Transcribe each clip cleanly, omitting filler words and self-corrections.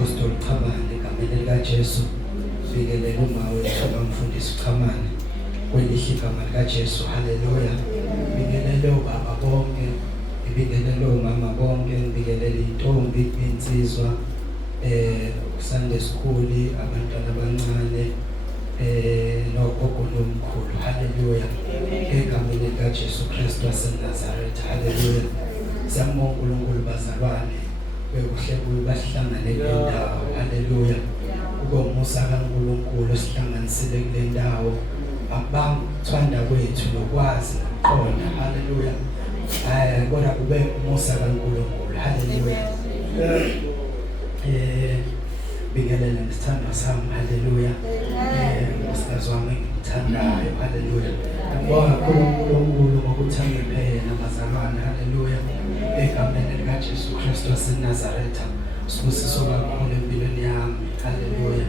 Apostle Qhamane egameni likaJesu sikelele uma wethu abamfundisi uQhamane kwelihle igama likaJesu. Haleluya. Ngibikelele obaba bonke, ngibikelele omama bonke, ngibikelele intombi, insizwa, Sunday school, abantwana abancane, nogogo nomkhulu. Haleluya. Egameni likaJesu Kristu waseNazaretha. Haleluya. Siyambonga uNkulunkulu bazalwane. Bekuhle bahlangane kule ndawo. Haleluya. Kube umusa kaNkulunkulu sihlanganisile kule ndawo. Abangathanda kwethu nokwazi nokuqonda. Haleluya. Kodwa kube umusa kaNkulunkulu. Haleluya. Bingelela ngesithando sami. Haleluya. Usizazi wami ngithandayo. Haleluya. Ngibonga uNkulunkulu ngokuthi angiphe yena bazalwane. Haleluya. Egameni likaJesu Kristu waseNazaretha. Sibusiso kakhulu empilweni yami. Haleluya.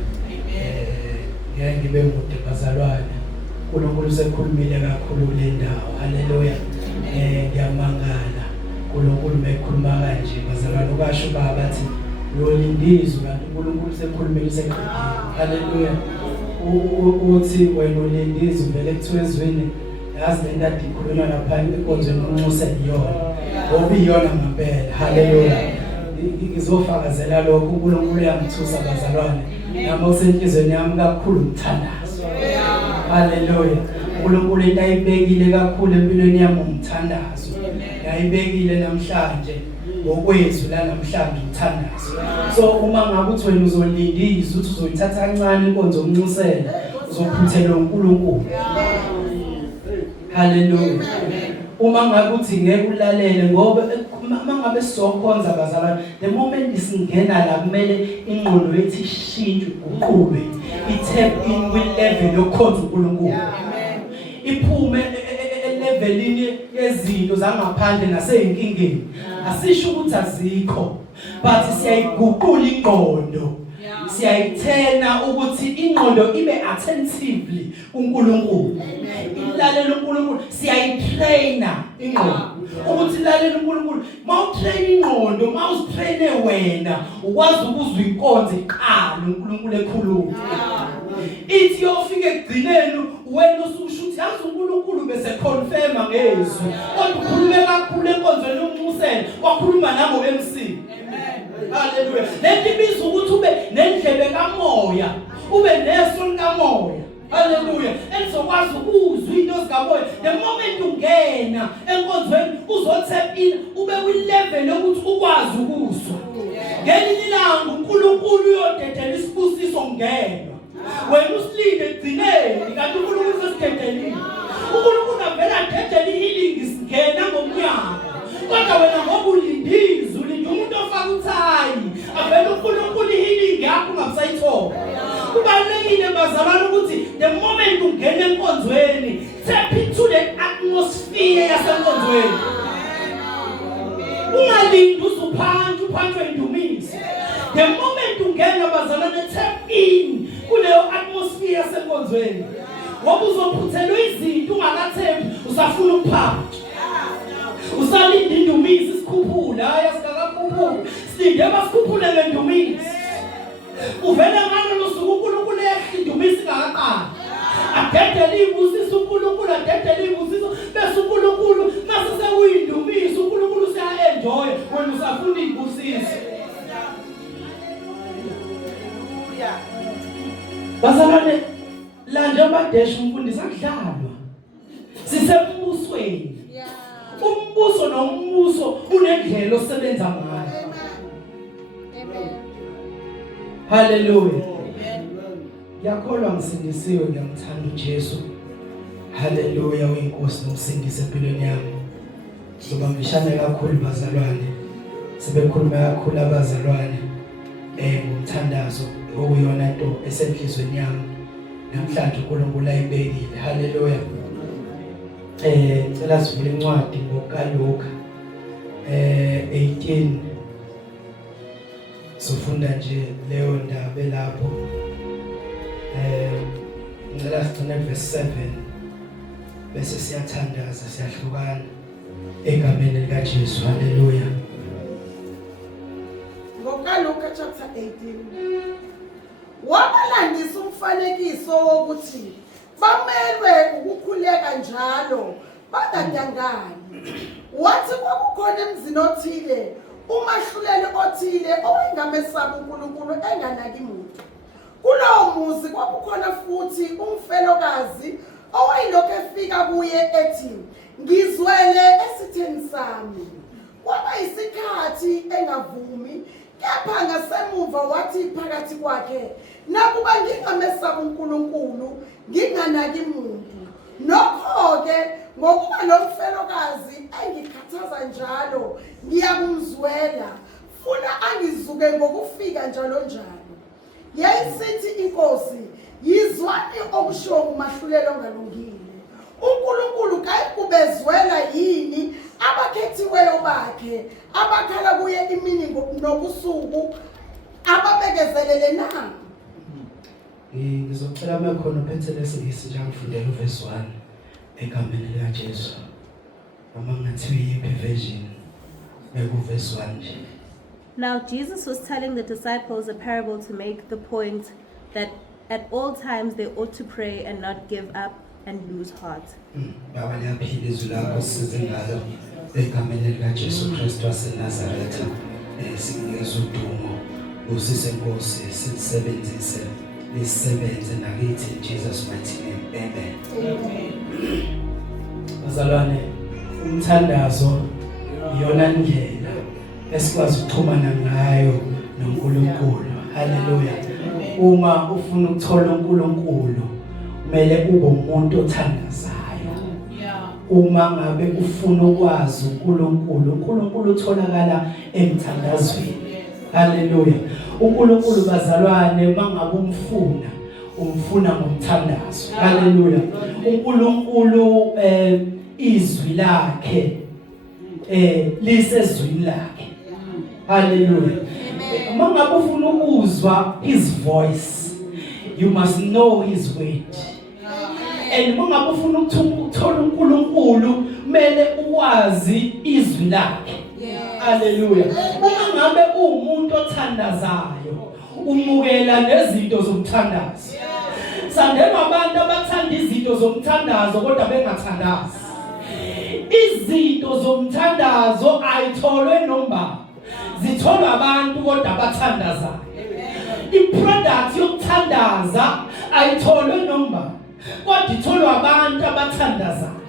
Ngeke ngibe mude bazalwane. uNkulunkulu sekhulumile kakhulu kule ndawo. Haleluya. Ngiyamangala uNkulunkulu mekhuluma kanje bazalwane ukasho baba athi lolindizwe kanti uNkulunkulu sekhulumile seqedile. Haleluya. Uthi wena ulindizwe vele kuthiwa ezweni yazi le ndadi ikhulunywa lapha enkonzweni unxusa iyona ngoba iyona ngempela. Haleluya. Ngizofakazela lokho uNkulunkulu uyangithusa bazalwane nami usenhlizweni yami kakhulu ngithandazo. Haleluya. uNkulunkulu into ayibekile kakhulu empilweni yami ngithandazo. Yayibekile namhlanje ngokwezwi la namhlanje ngithandazo. So uma ngabe uthi wena uzolindisa uthi uzoyithatha kancane inkonzo yomnxusela uzophuthela uNkulunkulu. Haleluya. Uma ngabe uthi ngeke ulalele ngoba mangabe sizokhonza bazalwane the moment isingena la kumele ingqondo yethu ishintshe uguqulwe i-tap in kwi-level yokukhonza uNkulunkulu. Iphume levelini yezinto zangaphandle naseyinkingeni. Asisho ukuthi azikho but siyayiguqula ingqondo. Siyayithena ukuthi ingqondo ibe attentively uNkulunkulu. Ilalela uNkulunkulu siyayitraina ingqondo ukuthi ilalela uNkulunkulu. Mawutrain ingqondo, mawustraine wena ukwazi ukuzwa inkonzo iqala uNkulunkulu ekhuluma. Ithi yofika egcineni wena ususho ukuthi yazi uNkulunkulu bese confirma ngezwi. Kodwa ukhulume kakhulu enkonzweni yomnxusela, wakhuluma nango MC. Haleluya. Lento ibizwa ukuthi ube nendlebe kamoya, ube neso likamoya. Haleluya. Elizokwazi ukuzwa into zikamoya. The moment ungena enkonzweni uzotap in ube kwi-level yokuthi ukwazi ukuzwa. Ngelinye ilanga uNkulunkulu uyodedela isibusiso ngena. Wena usilinde egcineni kanti uNkulunkulu sesidedeli. uNkulunkulu avela dedela ihealing singena ngomnyango. Kodwa wena ngoba ulindiza ulinde umuntu ofaka uthayi avela uNkulunkulu ihealing yakho ungabusayithola. Kubalulekile bazalwane ukuthi the moment ungena enkonzweni tap into the atmosphere yasenkonzweni. Ungalindi uphanjwe indumiso. The moment ungena bazalwane tap in kuleyo atmosphere yasenkonzweni. Ngoba uzophuthelwa izinto ungakathembi usafuna ukuphapha. Usalinde indumiso isikhuphula hayi asikakakhuphula. Silinde basikhuphule ngendumiso. Uvela ngalo losuku uNkulunkulu eyakhindumisa ingakaqali. Adedele ibusiso uNkulunkulu adedele ibusiso bese uNkulunkulu mase sekuyindumiso uNkulunkulu usiya enjoy wena usafuna ibusiso. Haleluya. Bazalwane la nje abadesh umfundisi akudlalwa. Sisembusweni. Umbuso nombuso unendlela osebenza ngayo. Amen. Haleluya. Ngiyakholwa ngisindisiwe ngiyamthanda uJesu. Haleluya uyinkosi nomsindisi empilweni yami. Sizobambisana kakhulu bazalwane. Sebekhuluma kakhulu abazalwane ngomthandazo okuyona into esenhlizweni yami. Namhlanje uNkulunkulu ayibekile. Haleluya. Ngicela sivule incwadi ngokaLuka 18. Sifunda nje leyo ndaba lapho. Ngicela sigcine verse 7 bese siyathandaza siyahlukana egameni likaJesu. Haleluya. ngokaLuka chapter 18 wabalandisa umfanekiso wokuthi bamelwe ukukhuleka njalo bangadangani. Wathi kwakukhona emzini othile umahluleli othile owayengamesaba uNkulunkulu enganaki muntu. Kulowo muzi kwakukhona futhi umfelokazi owayilokhu efika kuye ethi, ngizwele esitheni sami. Kwaba isikhathi engavumi, kepha ngasemuva wathi phakathi kwakhe, nakuba ngingamesaba uNkulunkulu nginganaki muntu. Nokho-ke ngokuba lo mfelokazi engikhathaza njalo ngiyakumzwela, funa angizuke ngokufika njalo njalo. Yayisithi inkosi, yizwani okushiwo umahluleli ongalungile. uNkulunkulu kayikubezwela yini abakhethiweyo bakhe abakhala kuye imini nobusuku ababekezelele na? Ngizocela mekhona uphethe lesingisi njengifundela uverse 1 egameni likaJesu. Noma ngathiwa yiphi version ekuverse 1 nje. Now Jesus was telling the disciples a parable to make the point that at all times they ought to pray and not give up and lose heart. Baba liyaphila izwi lakho size ngalo egameni likaJesu Kristu waseNazaretha. Sikunikeza udumo usise Nkosi sisebenzise lisebenze nakithi in Jesus mighty name. Amen. Bazalwane, umthandazo iyona ndlela esikwazi ukuxhumana ngayo noNkulunkulu. Haleluya. Uma ufuna ukuthola uNkulunkulu kumele ube umuntu othandazayo. Uma ngabe ufuna ukwazi uNkulunkulu utholakala emthandazweni. Haleluya. uNkulunkulu bazalwane mangabe umfuna ngomthandazo. Haleluya. uNkulunkulu izwi lakhe lisezwini lakhe. Hallelujah. Mangabe ufuna ukuzwa his voice, you must know his word. And mangabe ufuna ukuthola uNkulunkulu kumele uwazi izwi lakhe. Hallelujah. Uma ngabe umuntu othandazayo umukela nezinto zomthandazo. Sandema abantu abathanda izinto zomthandazo kodwa bengathandazi. Izinto zomthandazo ayitholwe noma zitholwa abantu kodwa abathandazayo. I-product yokuthandaza ayitholwe noma kodwa itholwa abantu abathandazayo.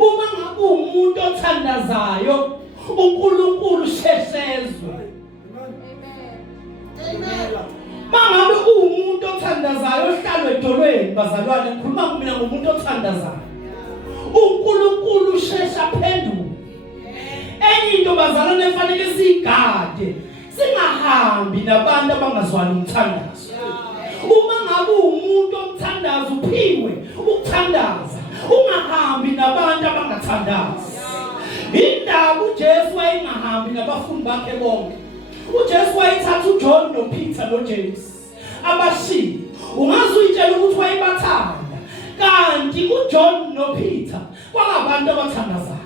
Uma ngabe umuntu othandazayo uNkulunkulu sheshezwe. Mangabe umuntu othandazayo ohlala edolweni bazalwane ngikhuluma mina ngomuntu othandazayo. uNkulunkulu shesha phenduka. Enye into bazalwane efanele sigade singahambi nabantu abangazwani umthandazo. Uma ngabe umuntu omthandazo uphiwe ukuthandaza ungahambi nabantu abangathandazi. Indaba uJesu wayengahambi nabafundi bakhe bonke. uJesu wayethatha uJohn noPeter noJames abashiya. Ungazi uyitshela ukuthi wayebathanda kanti uJohn noPeter kwabantu abathandazayo.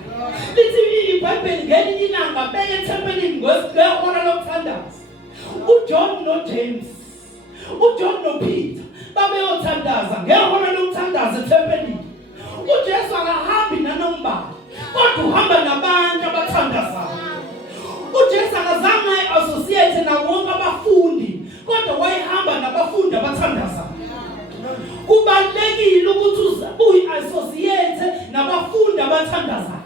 Lithi iBhayibheli ngelinye ilanga beye ethempelini ngehora lokuthandaza. uJohn noJames, uJohn noPeter babeyothandaza ngehora lokuthandaza ethempelini. uJesu akahambi nanoma kodwa uhamba nabantu abathandazayo. uJesu akazange associate nawonke abafundi kodwa wayehamba nabafundi abathandazayo. Kubalekile ukuthi uyi-associate nabafundi abathandazayo.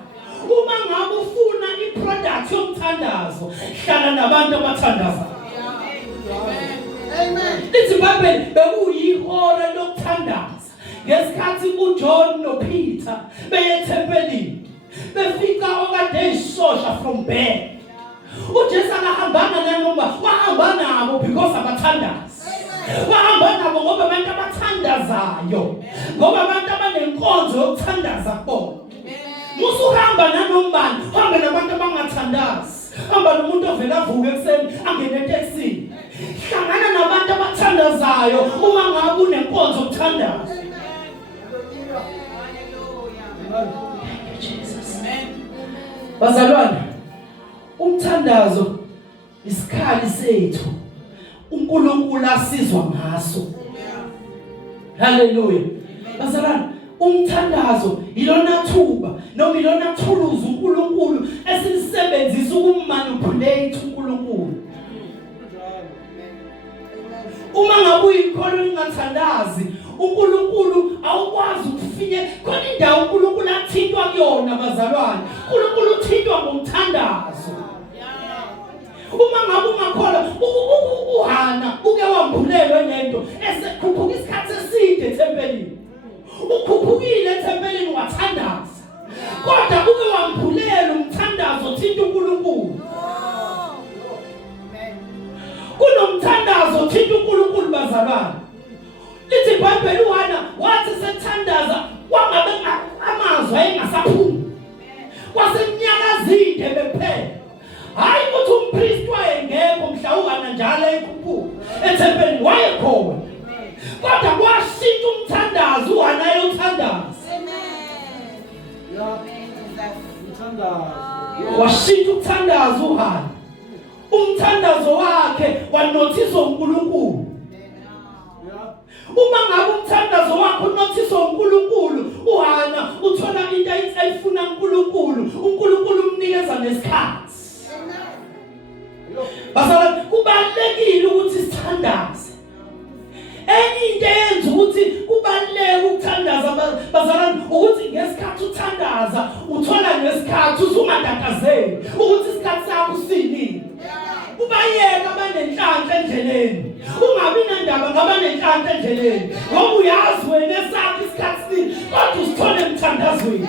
Uma ngabe ufuna i-product yomthandazo hlala nabantu abathandazayo. Amen. Lithi iBhayibheli bekuyihora lokuthandaza ngesikhathi uJohn noPeter beye ethempelini befika okade ishosha from bed. uJesu akahambanga nanoma wahamba nabo because abathandazi. Wahamba nabo ngoba abantu abathandazayo, ngoba abantu abanenkonzo yokuthandaza kubona. Musuhamba nanoma hamba nabantu abangathandazi. Hamba nomuntu ovela avuke ekseni angene eTaxini. Hlangana nabantu abathandazayo uma ngabe unenkonzo yokuthandaza. Bazalwane, umthandazo isikhali sethu uNkulunkulu asizwa ngaso. Hallelujah. Bazalwane, umthandazo ilona thuba noma ilona thuluzi uNkulunkulu esilisebenzisa ukumanipulate uNkulunkulu. Uma ngabe uyikholo ingathandazi uNkulunkulu awukwazi ukufike khona indawo uNkulunkulu athintwa kuyona bazalwane. uNkulunkulu uthintwa ngomthandazo. Uma ngabe ungakhola uHana uke wambulelwe lento esekhuphuka isikhathi eside eThempelini. Ukhuphukile eThempelini wathandaza. Kodwa uke wambulelwa umthandazo thinta uNkulunkulu. Kunomthandazo thinta uNkulunkulu bazalwane. Lithi iBhayibheli uHana wathi sethandaza kwangabe amazwi engasaphumi. Kwasemnyakazinde bephela. Hayi ukuthi umpriest wayengekho mhlawumbe njalo ekhuphuka eThempelini wayekhona. Kodwa kwashintsha umthandazo uHana ayothandaza. Washintsha ukuthandaza uHana. Umthandazo wakhe wanothiswa uNkulunkulu. Uma ngabe umthandazo wakho unothiswa uNkulunkulu, uHana uthola into ayifuna uNkulunkulu, uNkulunkulu umnikeza nesikhathi. Bazalwane, kubalekile ukuthi sithandaze. Enye into eyenza ukuthi kubaleke ukuthandaza bazalwane ukuthi ngesikhathi uthandaza uthola nesikhathi usungatatazeli ukuthi isikhathi sakho sinini. Ubayeka abanenhlanhla endleleni. Ungabi nandaba ngabanenhlanhla endleleni. Ngoba uyazi wena esakho isikhathi sinini kodwa usithole emthandazweni.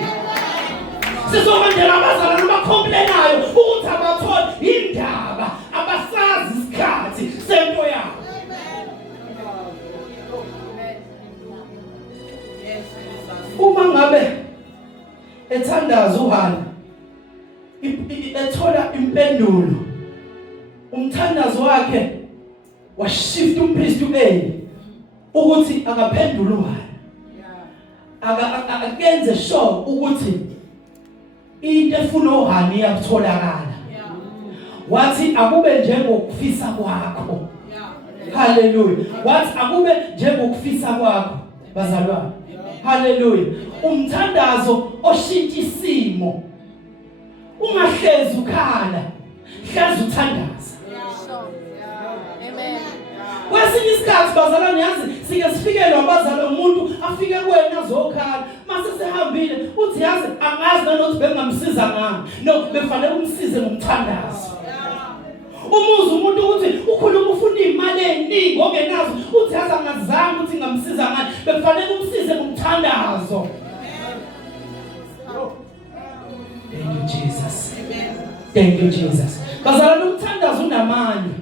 Sizokandela abazalwane abakhomplenayo ukuthi abatholi indaba abasazi isikhathi sento yabo. Uma ngabe ethandaza uHana ethola impendulo, umthandazo wakhe washift umpriest uEli ukuthi akaphendula uHana. Akenze sure ukuthi into efuna uHana iyatholakala. Wathi akube njengokufisa kwakho. Hallelujah. Wathi akube njengokufisa kwakho bazalwane. Hallelujah. Umthandazo oshintsha isimo. Ungahlezi ukhala, hlezi uthandaza. Amen. Kwesinye isikhathi bazalwane yazi sike sifikelwe abazalwane umuntu afike kuwena azokhala mase sehambile uthi yazi angazi nanokuthi bengamsiza ngani. No, befanele umsize ngomthandazo. Umuzi umuntu ukuthi ukhuluma ufuna imali eningi ongenazo uthi yazi angazange ukuthi ngamsiza ngani. Befanele umsize ngomthandazo. Thank you Jesus. Thank you Jesus. Bazalwane umthandazo unamandla.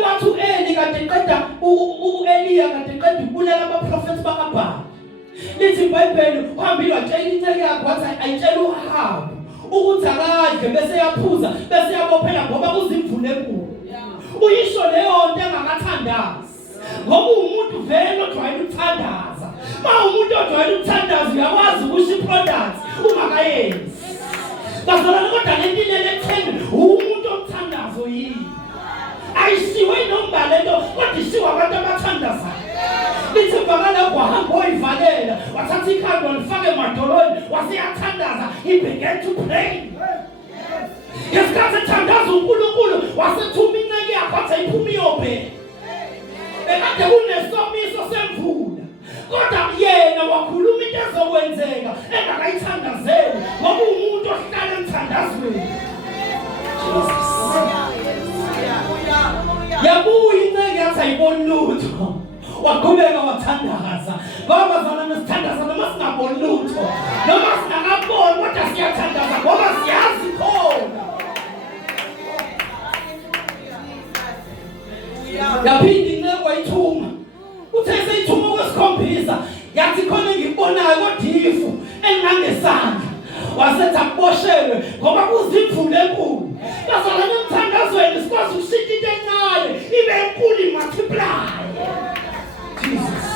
Kwathi uEli kade qeda uEliya kade qeda ukubulela abaprofeti bakaBhali. Lithi iBhayibheli uhambile watshela into yakhe wathi ayitshela uHabu ukuthi akadle bese yaphuza bese yabophela ngoba kuzimvule enkulu. Uyisho leyo nto engakathandazi. Ngoba umuntu vele ojwayele ukuthandaza. Ma umuntu ojwayele ukuthandaza uyakwazi ukusho iproduct ungakayenzi. Bazalwane kodwa lento ilele ekutheni umuntu omthandazo yini. Ayishiwe nombala lento kodwa ishiwe abantu abathandazayo. Lithi bakala kwahamba oyivalela wathatha ikhanda walifaka emadolweni waseyathandaza. He began to pray. Ngesikhathi ethandaza uNkulunkulu wasethuma inceke yakhe wathi ayiphumi iyobheka. Bekade kunesomiso semvula. Kodwa yena wakhuluma into ezokwenzeka engakayithandazeli ngoba umuntu ohlala emthandazweni. Jesus. Yabuya inceke yathi ayiboni lutho. Waqhubeka wathandaza. Ngoba bazalwane sithandaza noma singaboni lutho. Noma singakaboni kodwa siyathandaza ngoba siyazi khona. Yaphinda inceke wayithuma. Uthe seyithuma kwesikhombisa yathi khona engibonayo kodifu engangesandla. Wasethi akuboshelwe ngoba kuzimvule enkulu. Bazalwane emthandazweni sikwazi ukushintsha into encane ibe enkulu multiply. Jesus.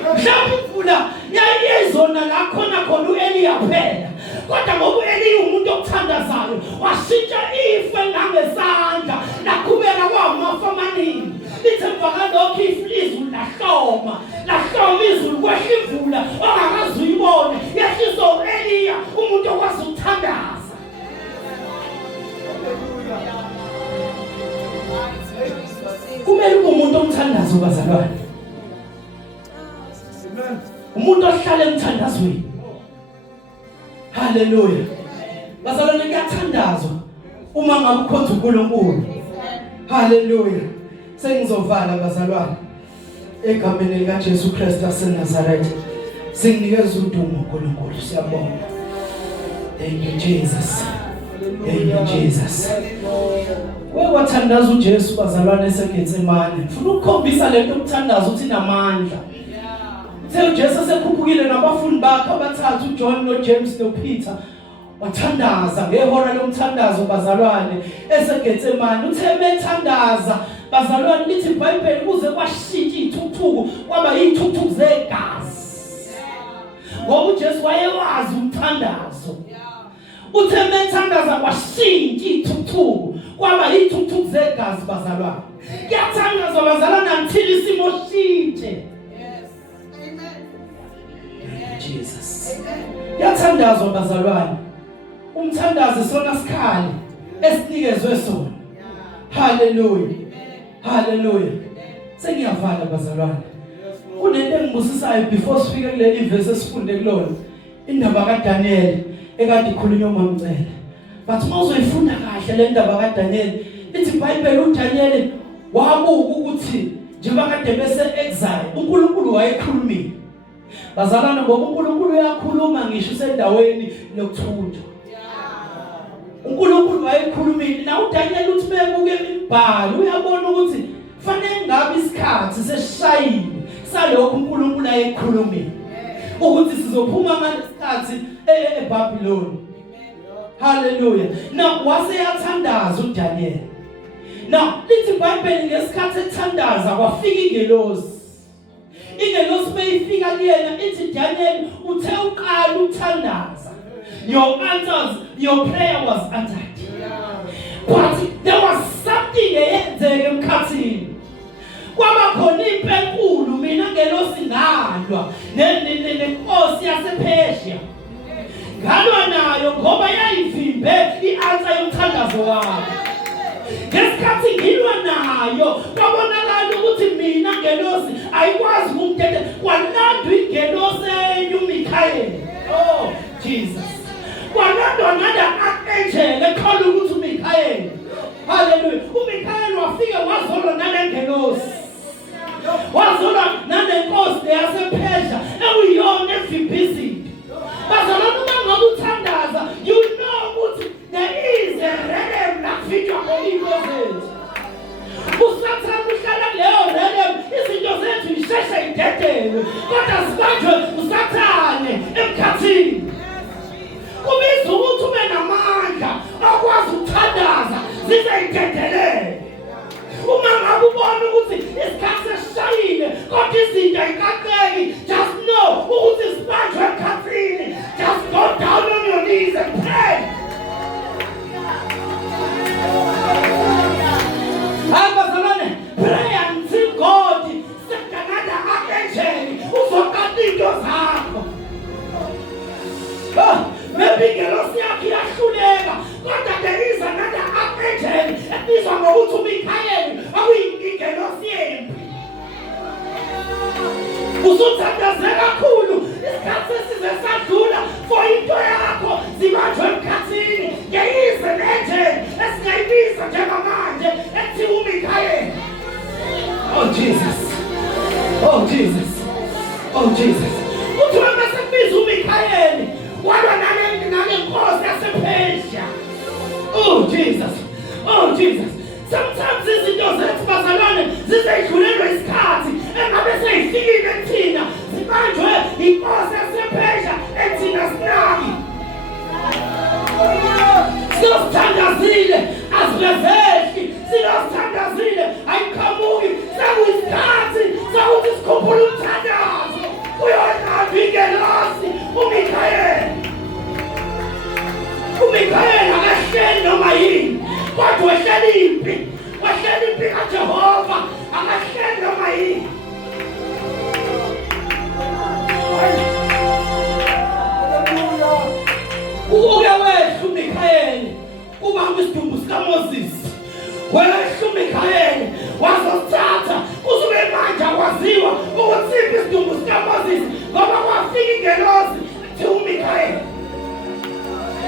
Mhlawumbe imvula yayizona la khona uEliya phela. Kodwa ngoba uEliya umuntu okuthandazayo washintsha ife nangesandla lahloma izulu kwehla imvula ongakazi uyibone yehliso Eliya umuntu okwazi ukuthandaza. Kumele ube umuntu omthandazo bazalwane. Umuntu ohlala emthandazweni. Hallelujah. Bazalwane kuyathandazwa uma ngabe ukhonza uNkulunkulu. Hallelujah. Sengizovala bazalwane. Egameni lika Jesu Kristu waseNazaretha. Singinikeza udumo uNkulunkulu. Siyabonga. Thank you Jesus. Thank you Jesus. Wewathandaza uJesu bazalwane eseGetsemane. Ufuna ukukhombisa lento umthandazo uthi namandla. Uthe uJesu esekhuphukile nabafundi bakhe abathathu uJohn noJames noPeter wathandaza ngehora lomthandazo bazalwane eseGetsemane. Uthe bethandaza bazalwane lithi iBhayibheli kuze kwashintsha ithukuthuku kwaba yithukuthuku zegazi. Ngoba uJesu wayewazi umthandazo. Uthe bethandaza kwashintsha ithukuthuku kwaba yithukuthuku zegazi bazalwane. Kuyathandazwa bazalwane until isimo shintshe. Jesus. Yathandazwa bazalwane. Umthandazo sona sikhali esinikezwe sona. Hallelujah. Hallelujah. Sengiyavala bazalwane. Kunento engibusisayo before sifike kuleli verse esifunde kulona. Indaba kaDaniel ekade ikhulunywa uMamcele. But mawuzoyifunda kahle le ndaba kaDaniel, ithi iBhayibheli uDaniel wabuka ukuthi njengoba kade bese exile, uNkulunkulu wayekhulumile. Bazalwane ngoba uNkulunkulu uyakhuluma ngisho sendaweni lokuthuthwa. uNkulunkulu wayekhulumile na uDaniel uthi bebuke imibhalo uyabona ukuthi fanele ngabe isikhathi sesishayile salokho uNkulunkulu ayekhulumile ukuthi sizophuma ngalesikhathi eBabylon. Hallelujah. Now waseyathandaza uDaniel. Now lithi iBhayibheli ngesikhathi ethandaza kwafika ingelosi. Ingelosi beyifika kuyena ithi Daniel uthe uqala ukuthandaza. Your prayer was answered. But there was something eyenzeke emkhathini. Kwaba khona impi enkulu mina ngelosi ngalwa nenkosi yasePersia. Ngalwa nayo ngoba yayivimbe i-answer yomthandazo wami. Ngesikhathi ngilwa nayo kwabonakala ukuthi mina ngelosi ayikwazi ukumthetha kwalandwa ingelosi enye uMikhayeli. Oh Jesus. Kwalandwa nada angel ekhala ukuthi uMikhayeli. Hallelujah. uMikhayeli wafika wazolwa nale ngelosi. Wazolwa nanenkosi yasePersia ekuyona evimbizile. Bazalwane uma ngabe uthandaza you know ukuthi there is a realm nakufika ngolimozi. Usathana uhlala leyo realm izinto zethu isheshe idedele kodwa sibanjwe usathane emkhathini. Kubiza ukuthi ube namandla akwazi ukuthandaza zizeyidedelele. Uma ngabe ubona ukuthi isikhathi sesishayile kodwa izinto ayikaqeki just know ukuthi sibanjwe emkhathini. Just go down on your knees and pray. Bazalwane, pray until God send another archangel uzokata into zakho. Maybe ngelosi yakho iyahluleka kodwa there is another archangel ebizwa ngokuthi uMikhayeli okuyingelosi yempi. Usuthandazeka kakhulu isikhathi sesize sadlula for into yakho zibanjwe emkhathini. There is an angel esingayibiza njengamanje ethi uMikhayeli. Oh Jesus. Oh Jesus. Oh Jesus. Uthi uma sekubiza uMikhayeli walwa nanenkosi yasePersia. Oh Jesus. Oh Jesus. Sometimes izinto zethu bazalwane zizedlulelwe isikhathi engabe seyifikile kuthina zibanjwe inkosi yasePersia ethina sinaki. Sizithandazile asibezehli sizithandazile ayikhamuki sekuyisikhathi sokuthi sikhuphule umthandazo uyonqaba ingelosi uMikhayeli. uMikhayeli akahleli noma yini kodwa wehleli impi kaJehova akahleli noma yini. ingelosi kuthiwa uMikaeli.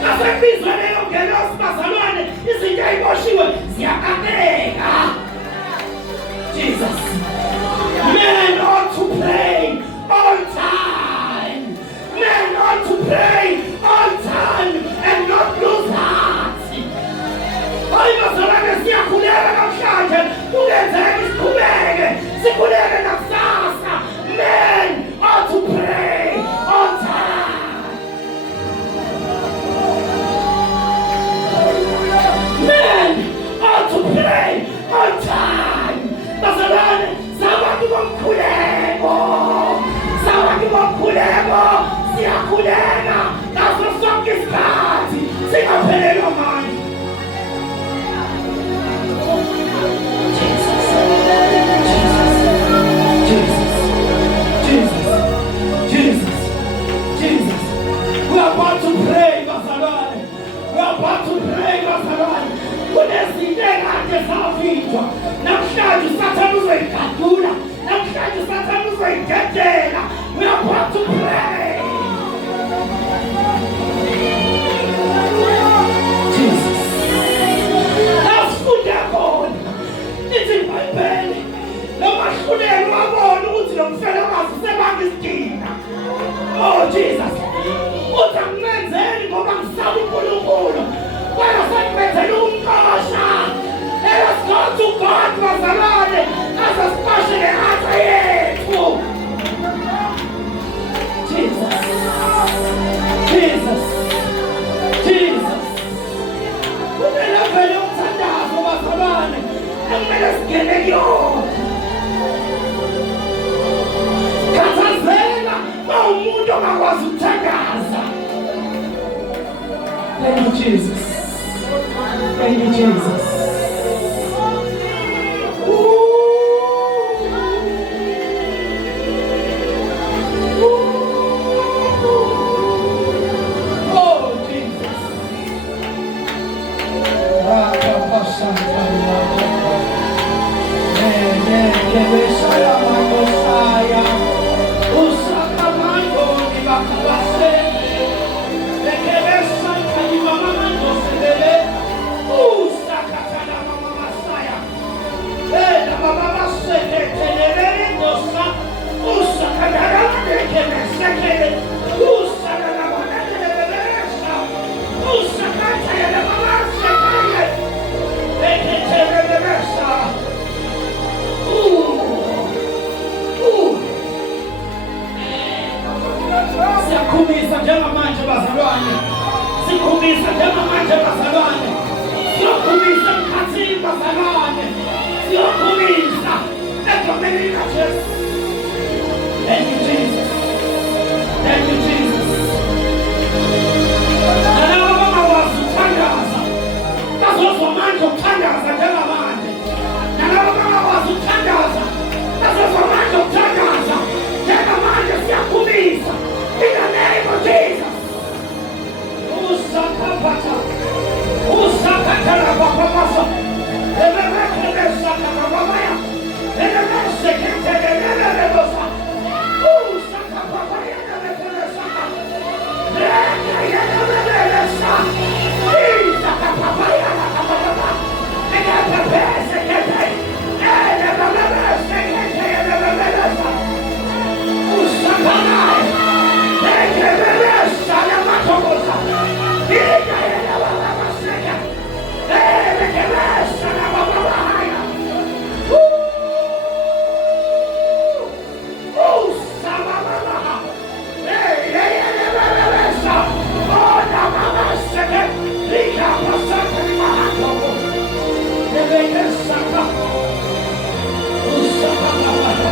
Nasebizwa leyo ngelosi bazalwane, izinto ey'boshiwe ziyakateka. Jesus. Men ought to pray all time. Men ought to pray all time and not lose heart. Hayi bazalwane, siyakhuleka namhlanje, kungenzeka siqhubeke, sikhuleke nakusasa. Men ought to pray all time. Men ought to pray all time. Bazalwane, sabantu bomkhuleko, sabantu bomkhuleko, siyakhuleka ngaso sonke isikhathi, singaphelelwa manje. Jesus. We are about to pray, bazalwane. We are about to pray, bazalwane. Kunezinto ekade zavinjwa, namhlanje usathane uzoyigadula, namhlanje usathane uzoyidedela. We are about to pray. Jesus. Asifunde khona. Lithi iBhayibheli, lomahluleli wabona ukuthi lo mfelokazi usebanga isidina. Oh Jesus. Uthi akumenzeli ngoba ngisaba uNkulunkulu. Wena sekumenzela ukumqasha. Let us go to God, bazalwane, azasipashe le-heart yethu. Jesus. Kumele vele umthandazo, bazalwane, ekumele singene kuyona. Khathazeka uma umuntu ongakwazi ukuthandaza. Thank you, Jesus. Thank you, Jesus. Oh, Jesus. Siyakhumisa njengamanje bazalwane. Sikhumisa njengamanje bazalwane. Siyakhumisa emkhathini bazalwane. Siyakhumisa egameni likaJesu. Thank you, Jesus. Thank you, Jesus. Nalabo abangakwazi ukuthandaza, bazozwa amandla okuthandaza njengamanje. Nalabo abangakwazi ukuthandaza, bazozwa amandla okuthandaza njengamanje. Siyakhumisa in the name of Jesus. Usakapata. Usakatara babasa. Emerekele sakababaya. Emesekete emerekosa. Usakapapaya emerekele saka. Reka emerekele saka. Usakapapaya sakababa. Ekapese kete. Emerekele emerekele saka. Usakapapaya.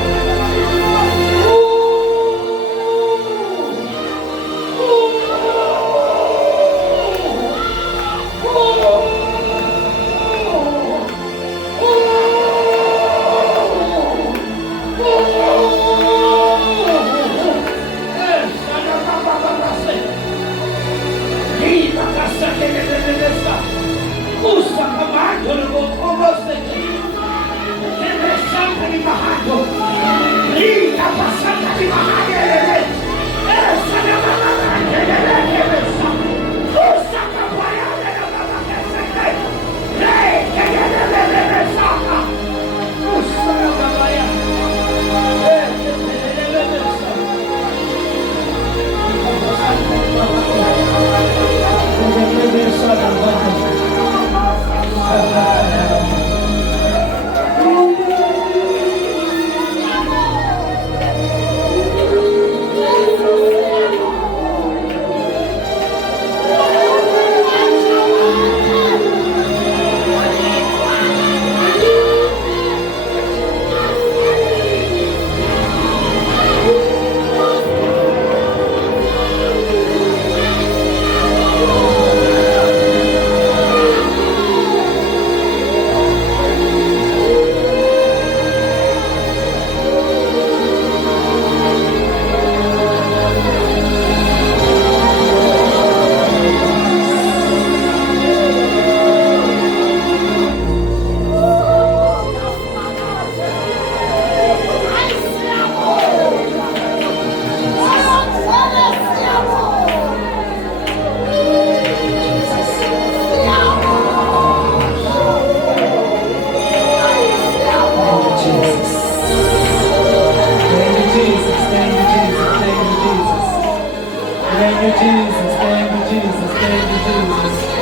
Jesus, thank you, Jesus, thank you, Jesus.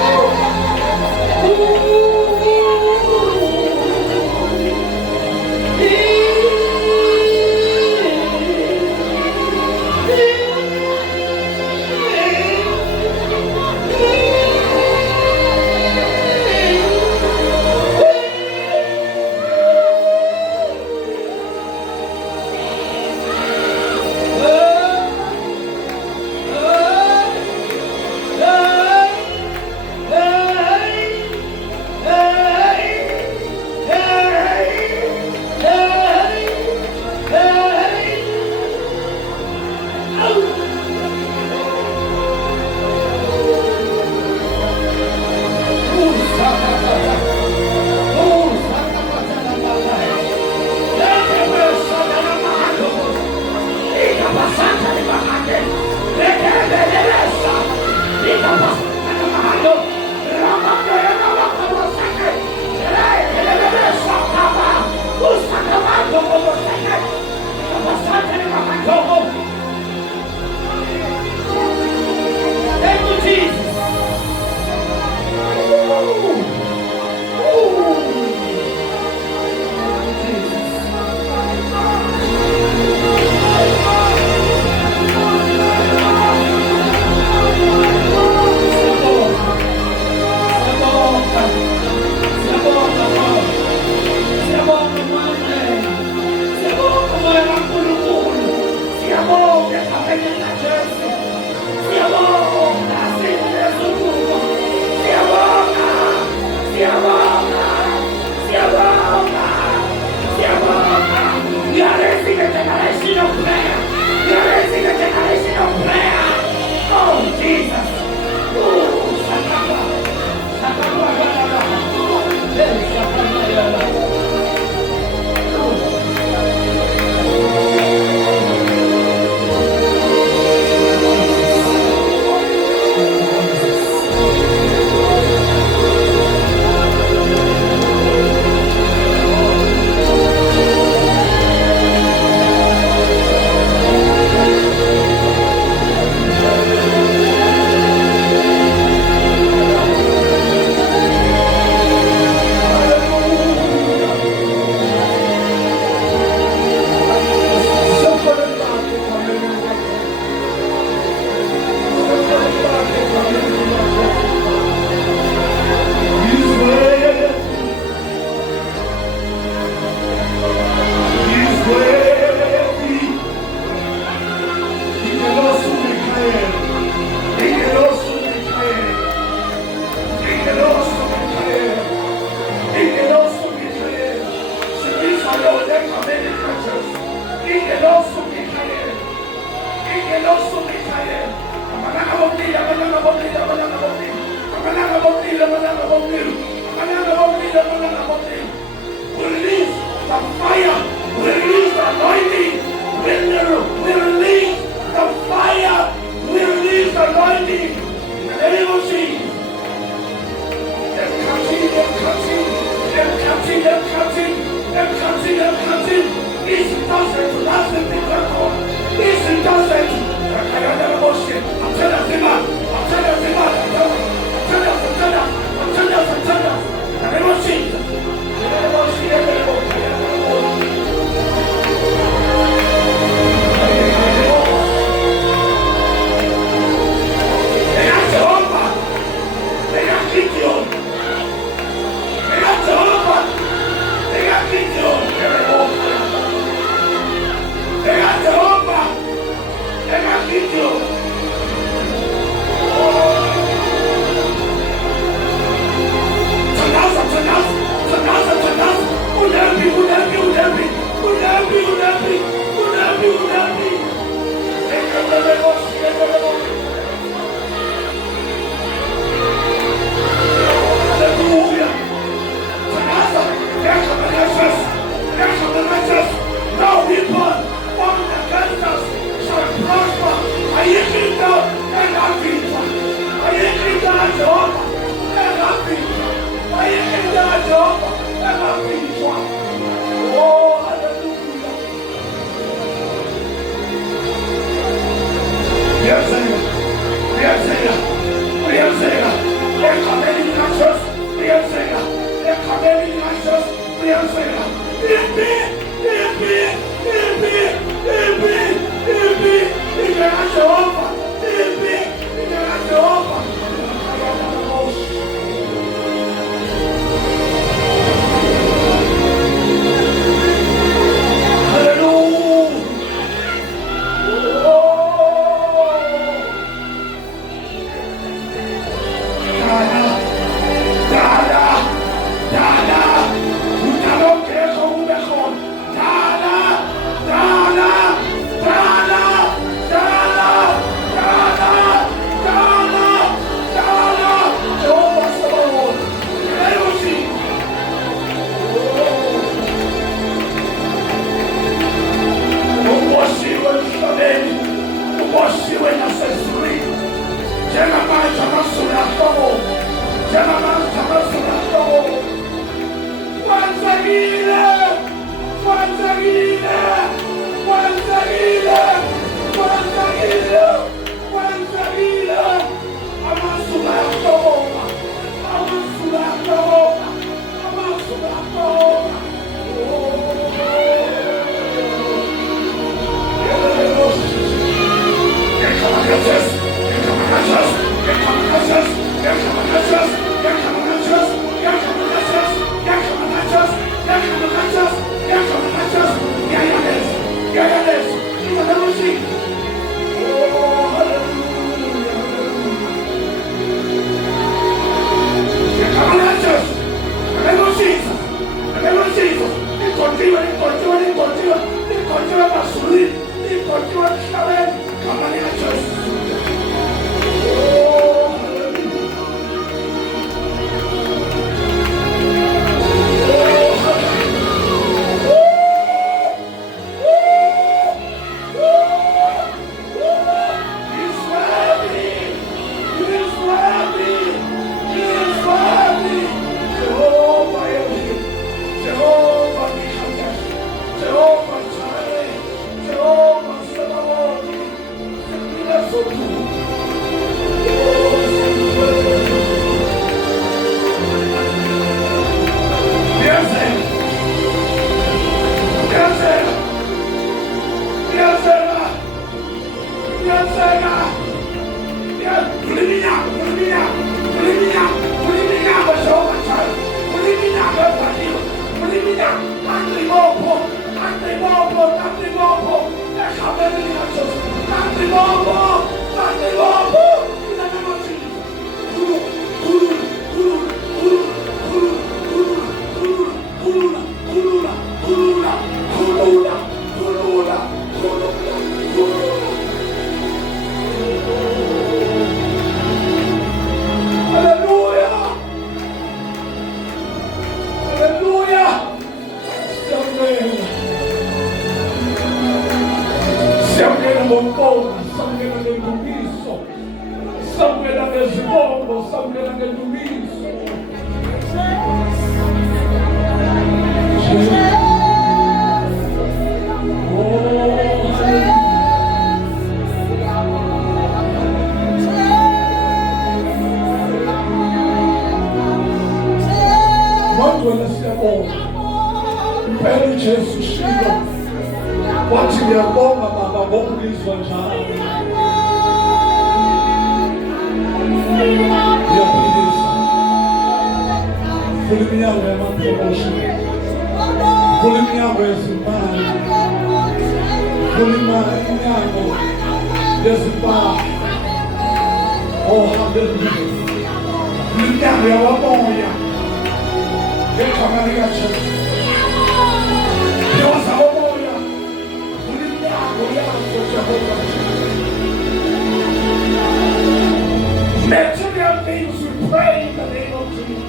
Material things we pray in the name of Jesus.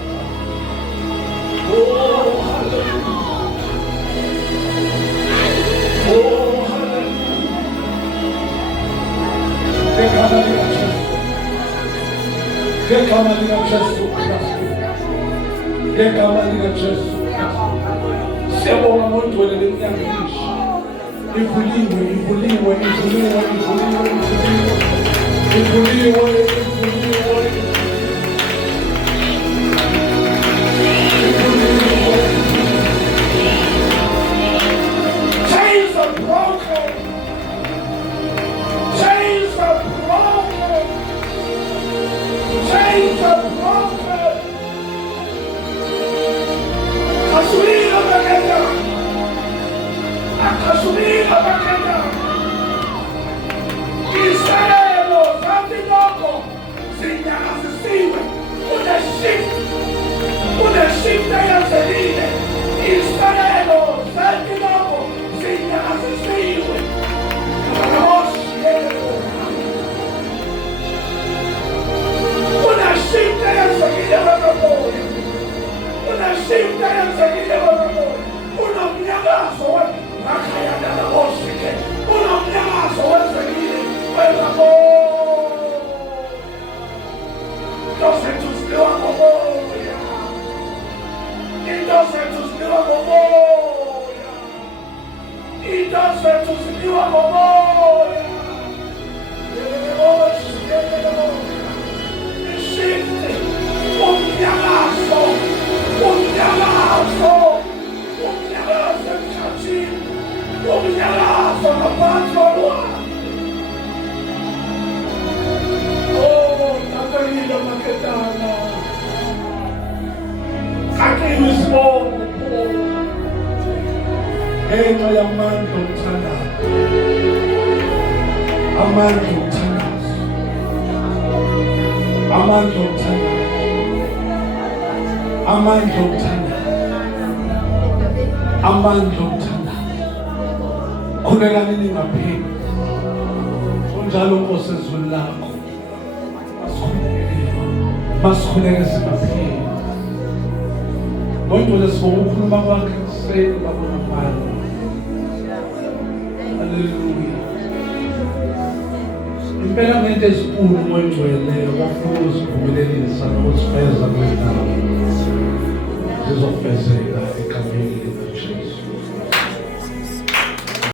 Oh, hallelujah. Oh, hallelujah. Siyabonga ngondwele lemnyangisha. Ivuliwe. zethu ziniwa ngomoya. Ishifte, umnyakazo emkhathini, umnyakazo ngaphansi kolwandle. Oh, takelile maketana. Kakiwe isibongo ngenxa yamandla okuthandaza. Amandla okuthandaza. Amandla okuthandaza. Amandla okuthandaza. Amandla okuthandaza. Khulekani ningapheli. Kunjalo Nkosi ezweni lakho. Masikhuleke singapheli. Ngoba sibonga ukukhuluma kwakhe kuseni babona phana. Hallelujah. Impela ngento ezinkulu ngongcwele bafuna ukuziphumelelisa nokusifeza kwendawo. Zizofezeka egameni likaJesu.